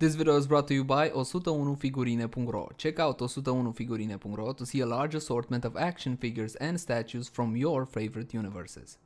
This video is brought to you by 101figurine.ro. Check out 101figurine.ro to see a large assortment of action figures and statues from your favorite universes.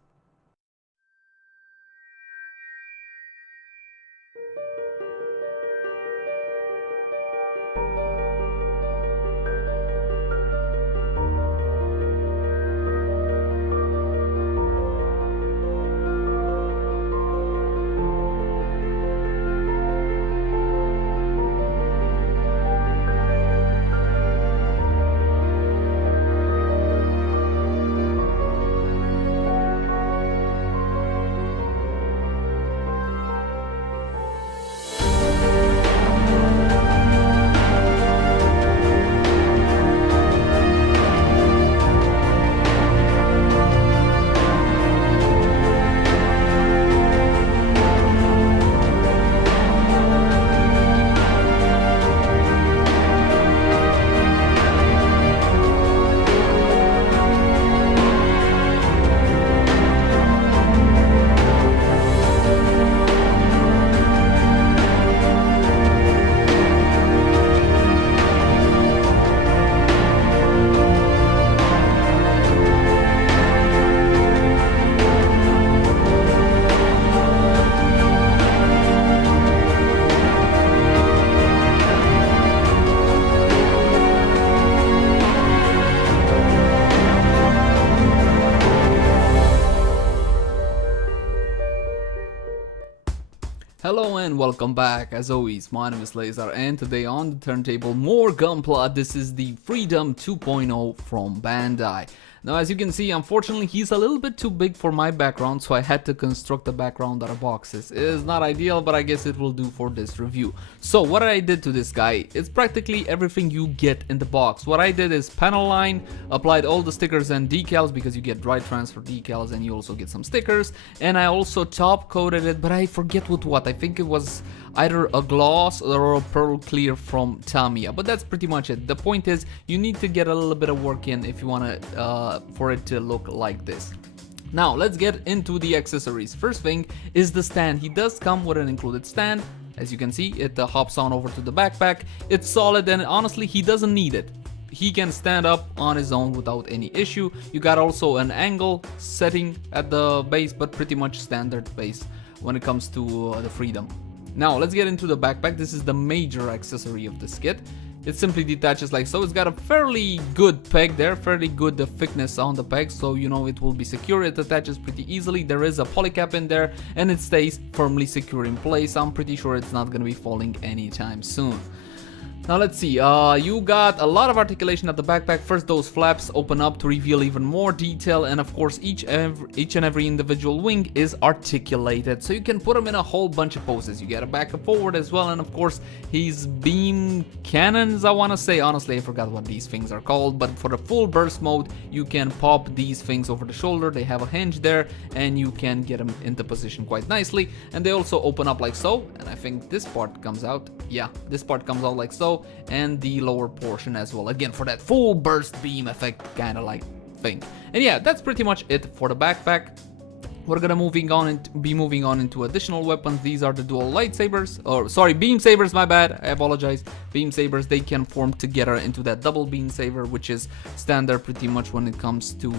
Hello and welcome back. As always, my name is Laser, and today on the turntable, more Gunpla. This is the Freedom 2.0 from Bandai. Now, as you can see, unfortunately, he's a little bit too big for my background, so I had to construct a background out of boxes. It is not ideal, but I guess it will do for this review. So, what I did to this guy, it's practically everything you get in the box. What I did is panel line, applied all the stickers and decals, because you get dry transfer decals and you also get some stickers. And I also top coated it, but I forget with what. I think it was either a gloss or a pearl clear from Tamiya, but that's pretty much it. The point is, you need to get a little bit of work in if you want to for it to look like this. Now let's get into the accessories. First thing is the stand. He does come with an included stand. As you can see, it hops on over to the backpack. It's solid, and honestly, he doesn't need it. He can stand up on his own without any issue. You got also an angle setting at the base, but pretty much standard base when it comes to the Freedom. Now let's get into the backpack. This is the major accessory of this kit. It simply detaches like so. It's got a fairly good peg there, fairly good thickness on the peg, so you know it will be secure. It attaches pretty easily. There is a polycap in there, and it stays firmly secure in place. I'm pretty sure it's not gonna be falling anytime soon. Now let's see, you got a lot of articulation at the backpack. First, those flaps open up to reveal even more detail, and of course each and every individual wing is articulated, so you can put them in a whole bunch of poses. You get a back and forward as well, and of course his beam cannons, I want to say. Honestly, I forgot what these things are called, but for the full burst mode, you can pop these things over the shoulder. They have a hinge there, and you can get them into position quite nicely, and they also open up like so, and I think this part comes out. Yeah, this part comes out like so, and the lower portion as well, again for that full burst beam effect kind of like thing. And yeah, that's pretty much it for the backpack. We're gonna be moving on into additional weapons. These are the dual lightsabers, or sorry, beam sabers, my bad, I apologize. Beam sabers, they can form together into that double beam saber, which is standard pretty much when it comes to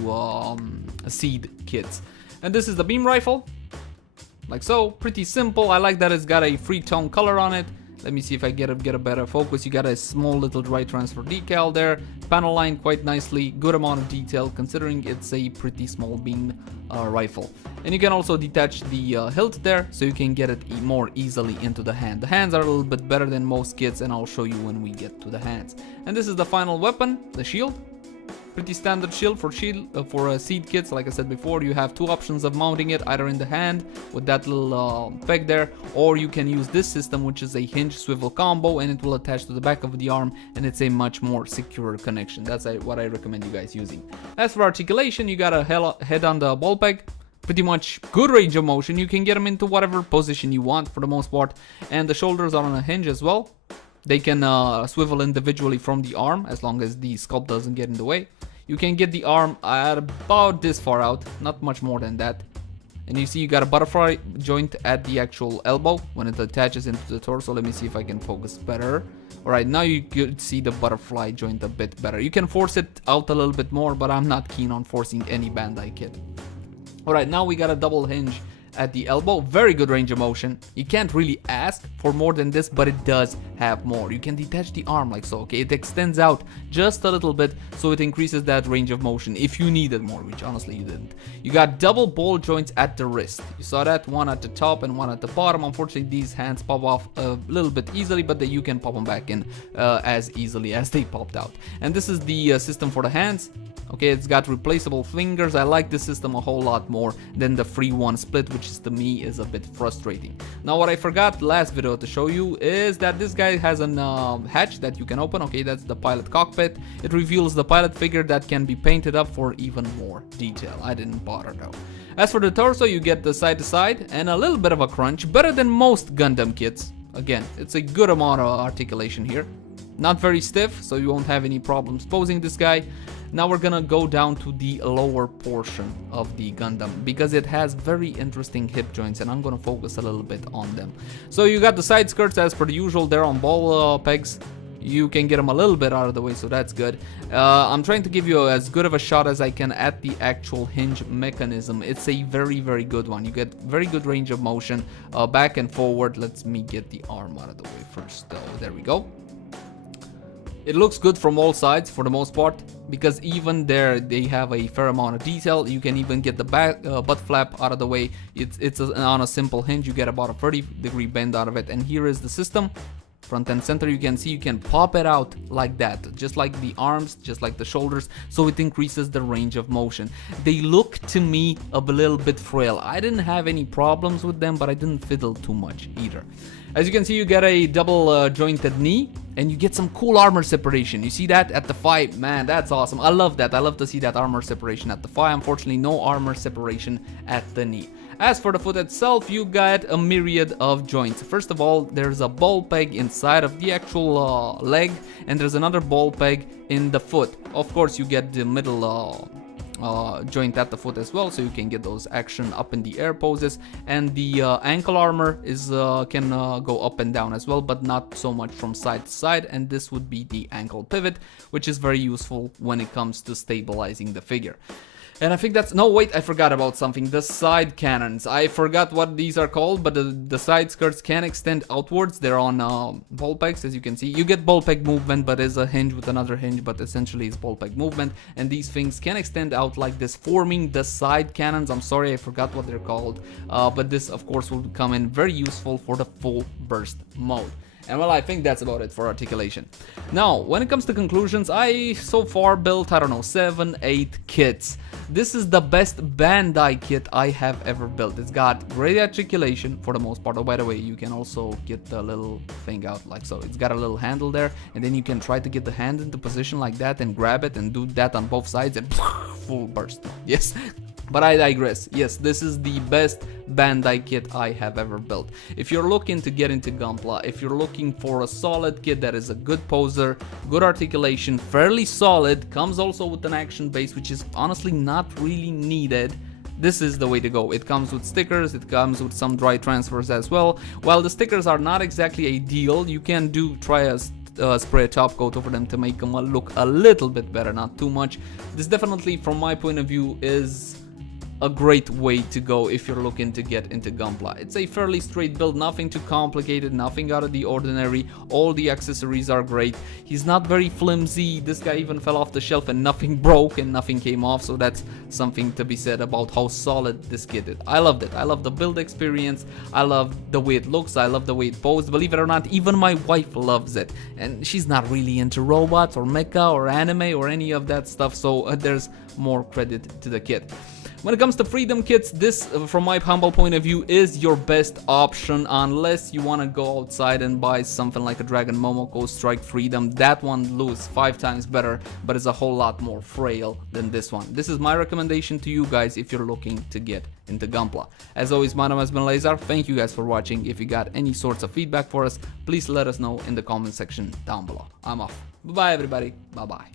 seed kits. And this is the beam rifle, like so, pretty simple. I like that it's got a free tone color on it. Let me see if I get a better focus. You got a small little dry transfer decal there. Panel line quite nicely. Good amount of detail considering it's a pretty small beam rifle. And you can also detach the hilt there, so you can get it more easily into the hand. The hands are a little bit better than most kits, and I'll show you when we get to the hands. And this is the final weapon, the shield. Pretty standard shield for seed kits. Like I said before, you have two options of mounting it, either in the hand with that little peg there, or you can use this system, which is a hinge swivel combo, and it will attach to the back of the arm, and it's a much more secure connection. That's what I recommend you guys using. As for articulation, you got a head on the ball peg. Pretty much good range of motion. You can get them into whatever position you want for the most part, and the shoulders are on a hinge as well. They can swivel individually from the arm as long as the sculpt doesn't get in the way. You can get the arm at about this far out, not much more than that. And you see you got a butterfly joint at the actual elbow when it attaches into the torso. Let me see if I can focus better. Alright, now you could see the butterfly joint a bit better. You can force it out a little bit more, but I'm not keen on forcing any Bandai kit. Alright, now we got a double hinge at the elbow. Very good range of motion. You can't really ask for more than this, but it does have more. You can detach the arm like so, okay? It extends out just a little bit, so it increases that range of motion if you needed more, which honestly you didn't. You got double ball joints at the wrist. You saw that, one at the top and one at the bottom. Unfortunately, these hands pop off a little bit easily, but you can pop them back in as easily as they popped out. And this is the system for the hands. Okay, it's got replaceable fingers. I like this system a whole lot more than the free one split, which to me is a bit frustrating. Now, what I forgot last video to show you is that this guy has an hatch that you can open. Okay, that's the pilot cockpit. It reveals the pilot figure that can be painted up for even more detail. I didn't bother though. As for the torso, you get the side to side and a little bit of a crunch, better than most Gundam kits. Again, it's a good amount of articulation here. Not very stiff, so you won't have any problems posing this guy. Now we're gonna go down to the lower portion of the Gundam because it has very interesting hip joints, and I'm gonna focus a little bit on them. So you got the side skirts as per the usual. They're on ball pegs. You can get them a little bit out of the way, so that's good. I'm trying to give you as good of a shot as I can at the actual hinge mechanism. It's a very, very good one. You get very good range of motion back and forward. Let me get the arm out of the way first. There we go. It looks good from all sides for the most part, because even there they have a fair amount of detail. You can even get the butt flap out of the way. It's on a simple hinge. You get about a 30-degree bend out of it. And here is the system. Front and center, you can see you can pop it out like that, just like the arms, just like the shoulders, so it increases the range of motion. They look to me a little bit frail. I didn't have any problems with them, but I didn't fiddle too much either. As you can see, you get a double jointed knee, and you get some cool armor separation. You see that at the thigh? Man, that's awesome. I love that. I love to see that armor separation at the thigh. Unfortunately, no armor separation at the knee. As for the foot itself, you got a myriad of joints. First of all, there's a ball peg inside of the actual leg, and there's another ball peg in the foot. Of course, you get the middle joint at the foot as well, so you can get those action up in the air poses. And the ankle armor is can go up and down as well, but not so much from side to side. And this would be the ankle pivot, which is very useful when it comes to stabilizing the figure. And I think that's... No, wait, I forgot about something. The side cannons. I forgot what these are called, but the side skirts can extend outwards. They're on ball pegs, as you can see. You get ball peg movement, but there's a hinge with another hinge, but essentially it's ball peg movement. And these things can extend out like this, forming the side cannons. I'm sorry, I forgot what they're called. But this, of course, will come in very useful for the full burst mode. And well, I think that's about it for articulation. Now, when it comes to conclusions, I so far built, I don't know, 7, 8 kits. This is the best Bandai kit I have ever built. It's got great articulation for the most part. Oh, by the way, you can also get the little thing out like so. It's got a little handle there, and then you can try to get the hand into position like that and grab it and do that on both sides and full burst. Yes. But I digress. Yes, this is the best Bandai kit I have ever built. If you're looking to get into Gunpla, if you're looking for a solid kit that is a good poser, good articulation, fairly solid, comes also with an action base, which is honestly not really needed, this is the way to go. It comes with stickers, it comes with some dry transfers as well. While the stickers are not exactly ideal, you can try a spray a top coat over them to make them look a little bit better, not too much. This definitely, from my point of view, is a great way to go if you're looking to get into Gunpla. It's a fairly straight build, nothing too complicated, nothing out of the ordinary. All the accessories are great. He's not very flimsy. This guy even fell off the shelf and nothing broke and nothing came off, so that's something to be said about how solid this kit is. I loved it. I love the build experience. I love the way it looks. I love the way it posed. Believe it or not, even my wife loves it, and she's not really into robots or mecha or anime or any of that stuff, so there's more credit to the kit. When it comes to Freedom kits, this, from my humble point of view, is your best option unless you want to go outside and buy something like a Dragon Momoko Strike Freedom. That one looks 5 times better, but is a whole lot more frail than this one. This is my recommendation to you guys if you're looking to get into Gunpla. As always, my name has been Lazar. Thank you guys for watching. If you got any sorts of feedback for us, please let us know in the comment section down below. I'm off. Bye-bye, everybody. Bye-bye.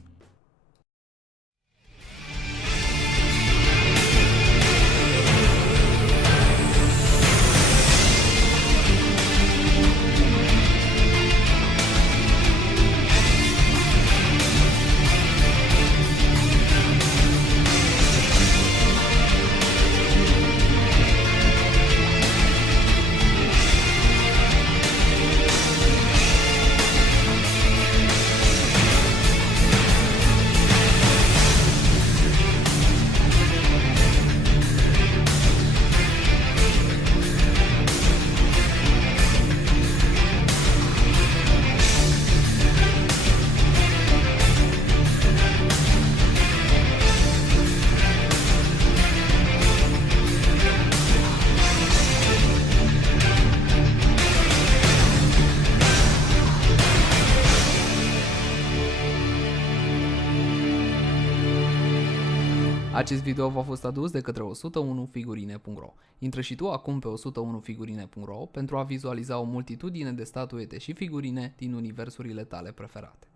Acest video v-a fost adus de către 101figurine.ro. Intră și tu acum pe 101figurine.ro pentru a vizualiza o multitudine de statuete și figurine din universurile tale preferate.